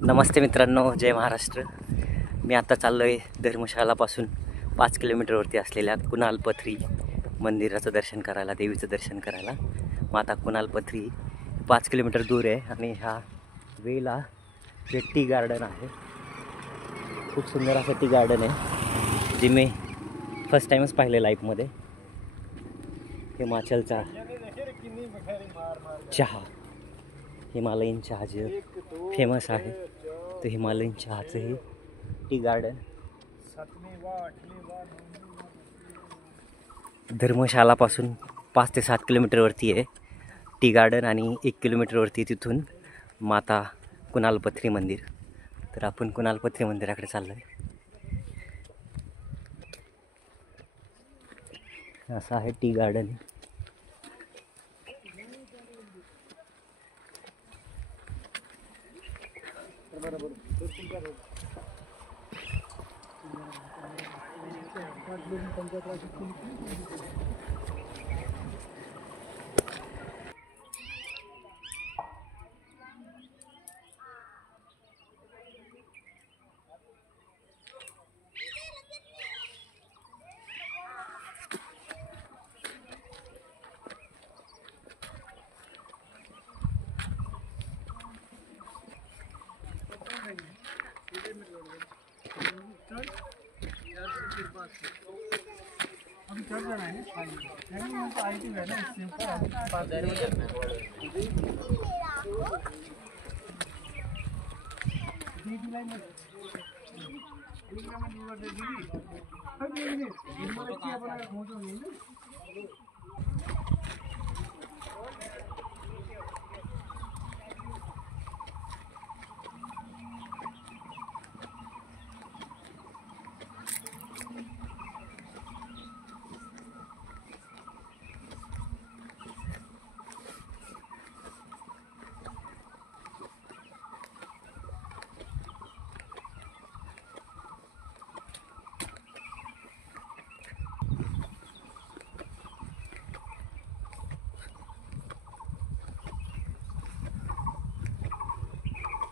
नमस्ते मित्रांनो, जय महाराष्ट्र. मी आता चाललो आहे धर्मशालापासून 5 किलोमीटरवरती असलेल्या कुणालपथरी मंदिराचं दर्शन करायला, देवीचं दर्शन करायला. माता कुणालपथरी 5 किलोमीटर दूर आहे आणि ह्या वेला जे टी गार्डन आहे, खूप सुंदर असं टी गार्डन आहे, जे मी फर्स्ट टाईमच पाहिले लाईफमध्ये. हिमाचलचा चहा, हिमालयन चहा जे फेमस आहे, तो हिमालयन चहाचं हे टी गार्डन धर्मशालापासून 5 ते 7 किलोमीटरवरती आहे टी गार्डन, आणि 1 किलोमीटरवरती तिथून माता कुणालपथरी मंदिर. तर आपण कुणालपथरी मंदिराकडे चाललो आहे. असं आहे टी गार्डन.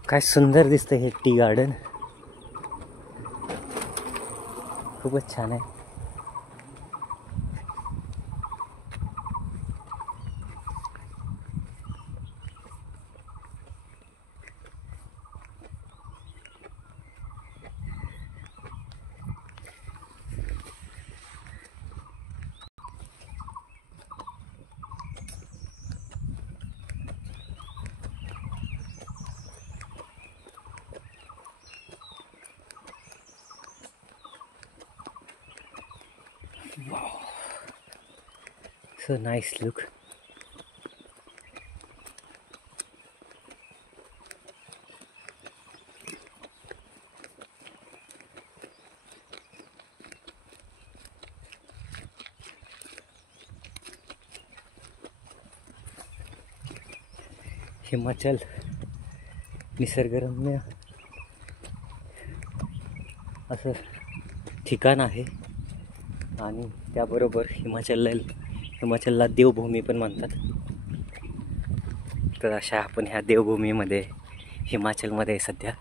काय सुंदर दिसतं हे टी गार्डन, खूपच छान आहे. Wow, so nice look. Himachal निसर्गरम्य असं ठिकाण आहे, आणि त्याबरोबर हिमाचलला देवभूमी पण म्हणतात. तर अशा आपण ह्या देवभूमीमध्ये, हिमाचलमध्ये सध्या.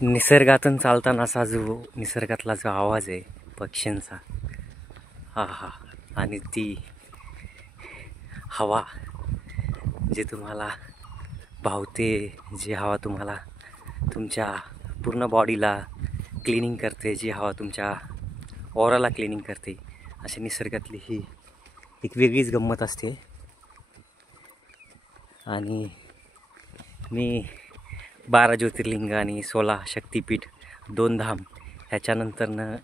निसर्गातून चालतानाचा जो निसर्गातला जो आवाज आहे पक्ष्यांचा, हा हा, आणि ती हवा जी तुम्हाला भावते, जी हवा तुम्हाला तुमच्या पूर्ण बॉडीला क्लिनिंग करते, जी हवा तुमच्या ऑराला क्लिनिंग करते. अशी निसर्गातली ही एक वेगळीच गंमत असते. आणि मी 12 ज्योतिर्लिंग आणि 16 शक्तिपीठ 2 धाम ह्याच्यानंतरनं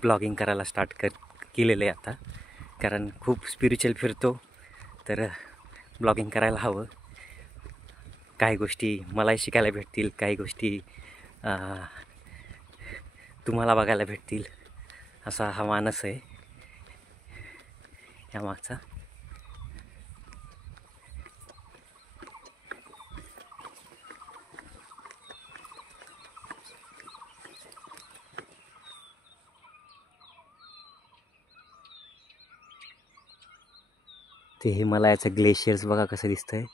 ब्लॉगिंग करायला स्टार्ट केलेलं आहे आता. कारण खूप स्पिरिच्युअल फिरतो, तर ब्लॉगिंग करायला हवं. काही गोष्टी मलाही शिकायला भेटतील, काही गोष्टी तुम्हाला बघायला भेटतील, असा हा मानस आहे यामागचा. ते हिमालयाचं ग्लेशियर्स बघा कसं दिसतंय.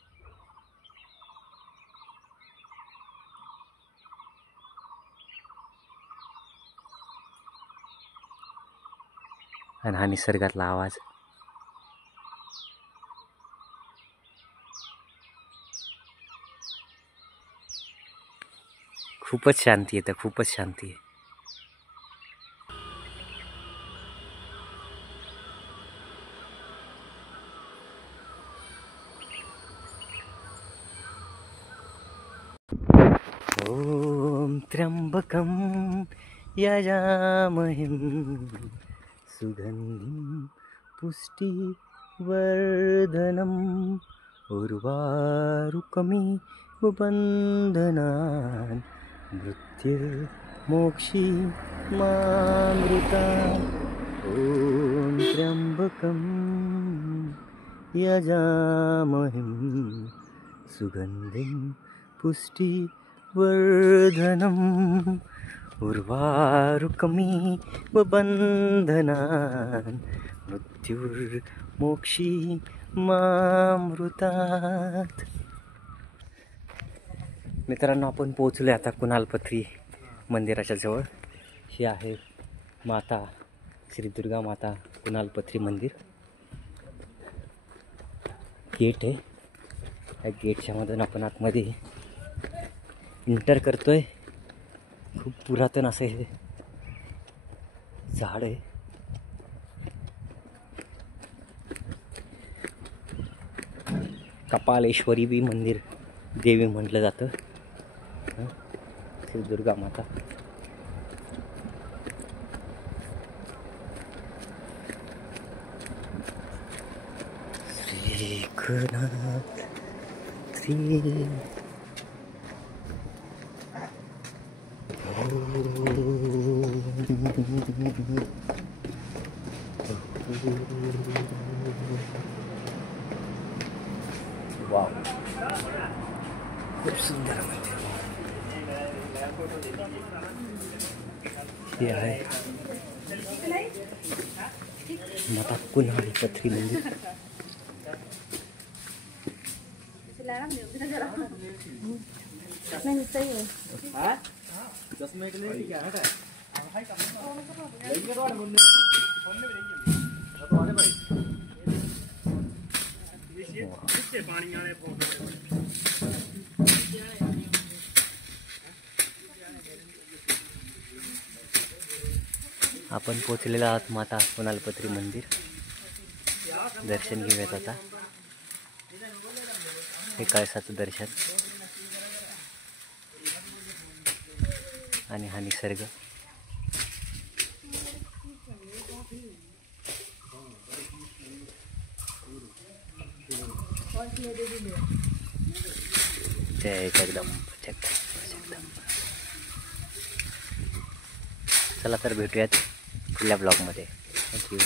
आणि हा निसर्गातला आवाज. खूपच शांती येतं, खूपच शांती आहे. ओम त्र्यंबकं यजामहे सुगंधिं पुष्टिवर्धनम् उर्वारुकमिव बन्धनान् मृत्युर्मोक्षीमामृतात्. ओम त्र्यंबकं यजामहे सुगंधिं पुष्टिवर्धनम् उर्वारुकमिव बन्धनान् मृत्युर्मोक्षीमामृतात्. मित्रांनो, आपण पोहोचलो आता कुणालपथरी मंदिराच्या जवळ. ही आहे माता श्री दुर्गा माता कुणालपथरी मंदिर. गेट आहे. या गेटच्या मधून आपण आतमध्ये एंटर करतोय. खूप पुरातन असं हे झाड आहे. कपालेश्वरी बी मंदिर देवी म्हटलं जातं. श्री दुर्गा माता. श्री कुणाल वाव, खूप सुंदर मंदिर. हे आहे माता कुणालपथरी मंदिर. नहीं सही है. हाँ? आपण पोचलेलो आहात माता कुणालपथरी मंदिर. दर्शन घेऊयात आता. हे कळसाचं दर्शन आणि हा निसर्ग. एकदम चला तर भेटूयात पुढल्या ब्लॉगमध्ये. थँक्यू.